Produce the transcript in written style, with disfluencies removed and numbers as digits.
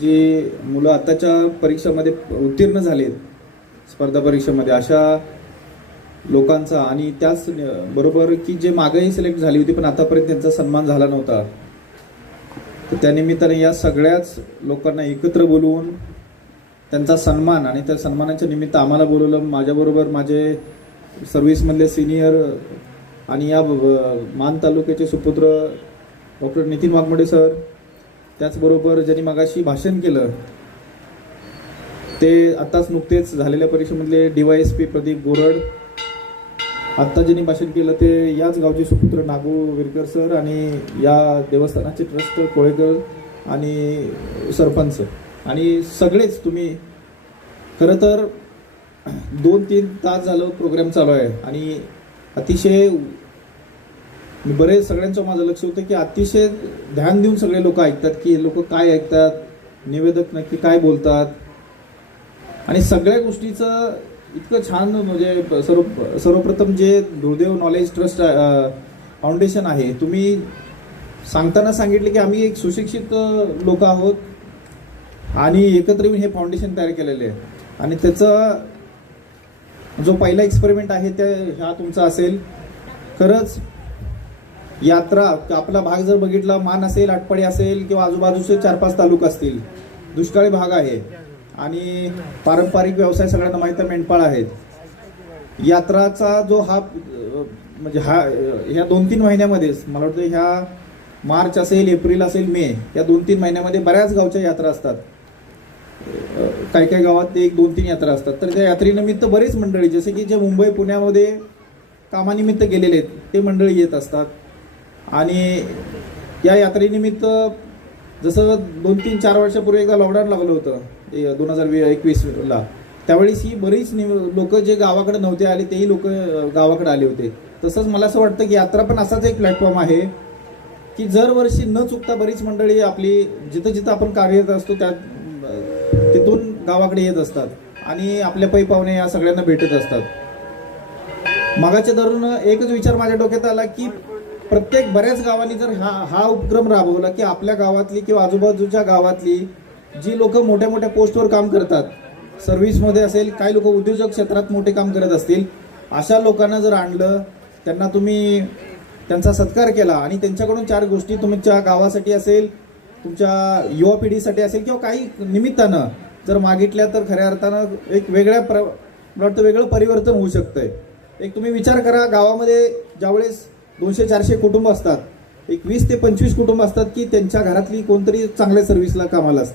जी मुलं आताच्या परीक्षामध्ये उत्तीर्ण झालेत, स्पर्धा परीक्षेमध्ये, अशा लोकांचा आणि त्याच बरोबर की जे मागेही सिलेक्ट झाली होती पण आतापर्यंत त्यांचा सन्मान झाला नव्हता, तर त्यानिमित्ताने या सगळ्याच लोकांना एकत्र बोलवून त्यांचा सन्मान आणि त्या सन्मानाच्या निमित्त आम्हाला बोलवलं. माझ्याबरोबर माझे सर्व्हिसमधले सिनियर आणि या मान तालुक्याचे सुपुत्र डॉक्टर नितीन वाघमोडे सर, त्याचबरोबर ज्यांनी मगाशी भाषण केलं ते आत्ताच नुकतेच झालेल्या परीक्षेमधले DYSP प्रदीप गोरड, आत्ता ज्यांनी भाषण केलं ते याच गावचे सुपुत्र नागू विरकर सर आणि या देवस्थानाचे ट्रस्ट कोळेकर आणि सरपंच आणि सगळेच तुम्ही. खरं तर 2-3 तास झालं प्रोग्राम चालू आहे आणि अतिशय बरेच सगळ्यांचं माझं लक्ष होतं की अतिशय ध्यान देऊन सगळे लोक ऐकतात की लोक काय ऐकतात, निवेदक नक्की काय बोलतात आणि सगळ्या गोष्टीचं इतकं छान. म्हणजे सर्वप्रथम जे दुर्देव नॉलेज ट्रस्ट फाउंडेशन आहे, तुम्ही सांगताना सांगितले की आम्ही एक सुशिक्षित लोक आहोत आणि एकत्र येऊन हे फाउंडेशन तयार केलेले आहे आणि त्याचा जो पहिला एक्सपेरिमेंट आहे त्या हा तुमचा असेल. खरंच यात्रा आपला भाग जर बघितला, मान असेल, आटपाडी असेल किंवा आजूबाजूचे 4-5 तालुका असतील, दुष्काळी भाग आहे आणि पारंपरिक व्यवसाय सगळ्यांना माहीत आहे, मेंढपाळ आहेत. यात्राचा जो हा म्हणजे ह्या 2-3 महिन्यामध्येच मला वाटतं ह्या मार्च असेल, एप्रिल असेल, मे या 2-3 महिन्यामध्ये बऱ्याच गावच्या यात्रा असतात. काही काही गावात ते 1-2-3 यात्रा असतात. तर त्या यात्रेनिमित्त बरेच मंडळी, जसे की जे मुंबई पुण्यामध्ये कामानिमित्त गेलेले आहेत ते मंडळी येत असतात आणि या यात्रेनिमित्त जसं 2-3-4 वर्षापूर्वी एकदा लॉकडाऊन लागलं होतं 2021ला, त्यावेळेस ही बरीच लोक जे गावाकडे नव्हते आले तेही लोक गावाकडे आले होते. तसंच मला असं वाटतं की यात्रा पण असाच एक प्लॅटफॉर्म आहे की जर वर्षी न चुकता बरीच मंडळी आपली जिथं जिथं आपण कार्यरत असतो त्या तिथून गावाकडे येत असतात आणि आपल्या पै पाहुणे या सगळ्यांना भेटत असतात. मागाच्या धरून एकच विचार माझ्या डोक्यात आला की प्रत्येक बऱ्याच गावांनी जर हा उपक्रम राबवला की आपल्या गावातली किंवा आजूबाजूच्या गावातली जी लोक मोठ्या मोठ्या पोस्टवर काम करतात, सर्व्हिसमध्ये असेल, काही लोक उद्योजक क्षेत्रात मोठे काम करत असतील, अशा लोकांना जर आणलं, त्यांना तुम्ही त्यांचा सत्कार केला आणि त्यांच्याकडून 4 गोष्टी तुमच्या गावासाठी असेल, तुमच्या युवा पिढीसाठी असेल किंवा काही निमित्तानं जर मागितल्या, तर खऱ्या अर्थानं एक वेगळं परिवर्तन होऊ शकतंय. एक तुम्ही विचार करा, गावामध्ये ज्यावेळेस 200-400 कुटुंब असतात, एक 20 ते 25 कुटुंब असतात की त्यांच्या घरातली कोणतरी चांगल्या सर्व्हिसला कामाला असतात.